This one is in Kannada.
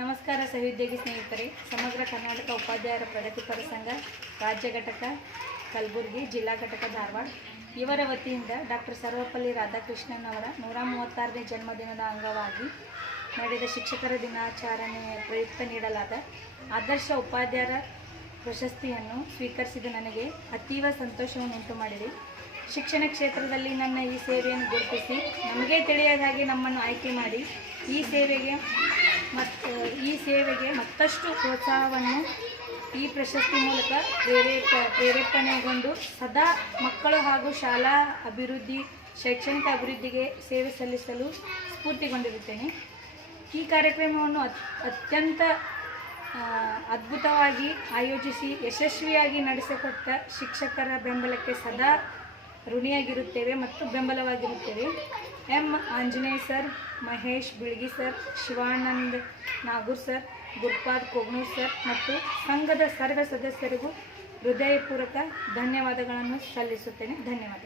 ನಮಸ್ಕಾರ ಸಹೋದ್ಯೋಗಿ ಸ್ನೇಹಿತರೆ. ಸಮಗ್ರ ಕರ್ನಾಟಕ ಉಪಾಧ್ಯಾಯರ ಪ್ರಗತಿಪರ ಸಂಘ, ರಾಜ್ಯ ಘಟಕ, ಕಲಬುರಗಿ, ಜಿಲ್ಲಾ ಘಟಕ, ಧಾರವಾಡ. ಇವರ ವತಿಯಿಂದ ಡಾಕ್ಟರ್ ಸರ್ವಪಲ್ಲಿ ರಾಧಾಕೃಷ್ಣನ್ ಅವರ ನೂರ ಮೂವತ್ತಾರನೇ ಜನ್ಮದಿನದ ಅಂಗವಾಗಿ ನಡೆದ ಶಿಕ್ಷಕರ ದಿನಾಚರಣೆ ಪ್ರಯುಕ್ತ ನೀಡಲಾದ ಆದರ್ಶ ಉಪಾಧ್ಯಾಯರ ಪ್ರಶಸ್ತಿಯನ್ನು ಸ್ವೀಕರಿಸಿದ ನನಗೆ ಅತೀವ ಸಂತೋಷವನ್ನುಂಟು ಮಾಡಿದೆ. ಶಿಕ್ಷಣ ಕ್ಷೇತ್ರದಲ್ಲಿ ನನ್ನ ಈ ಸೇವೆಯನ್ನು ಗುರುತಿಸಿ ನಮಗೆ ತಿಳಿಯದ ಹಾಗೆ ನಮ್ಮನ್ನು ಆಯ್ಕೆ ಮಾಡಿ ಈ ಸೇವೆಗೆ ಸೇವೆಗೆ ಮತ್ತಷ್ಟು ಪ್ರೋತ್ಸಾಹವನ್ನು ಈ ಪ್ರಶಸ್ತಿ ಮೂಲಕ ಪ್ರೇರೇಪ ಪ್ರೇರೇಪಣೆಗೊಂಡು ಸದಾ ಮಕ್ಕಳು ಹಾಗೂ ಶಾಲಾ ಅಭಿವೃದ್ಧಿ, ಶೈಕ್ಷಣಿಕ ಅಭಿವೃದ್ಧಿಗೆ ಸೇವೆ ಸಲ್ಲಿಸಲು ಸ್ಫೂರ್ತಿಗೊಂಡಿರುತ್ತೇನೆ. ಈ ಕಾರ್ಯಕ್ರಮವನ್ನು ಅತ್, ಅತ್ಯಂತ ಅದ್ಭುತವಾಗಿ ಆಯೋಜಿಸಿ ಯಶಸ್ವಿಯಾಗಿ ನಡೆಸಿಕೊಟ್ಟ ಶಿಕ್ಷಕರ ಬೆಂಬಲಕ್ಕೆ ಸದಾ ಋಣಿಯಾಗಿರುತ್ತೇವೆ ಮತ್ತು ಬೆಂಬಲವಾಗಿರುತ್ತೇವೆ. M. Anjaneya sir, Mahesh Bilgi sir, Shivanand Nagur sir, Gurpad Kognur sir ಮತ್ತು ಸಂಘದ ಸರ್ವ ಸದಸ್ಯರಿಗೂ ಹೃದಯಪೂರ್ವಕ ಧನ್ಯವಾದಗಳನ್ನು ಸಲ್ಲಿಸುತ್ತೇನೆ. ಧನ್ಯವಾದಗಳು.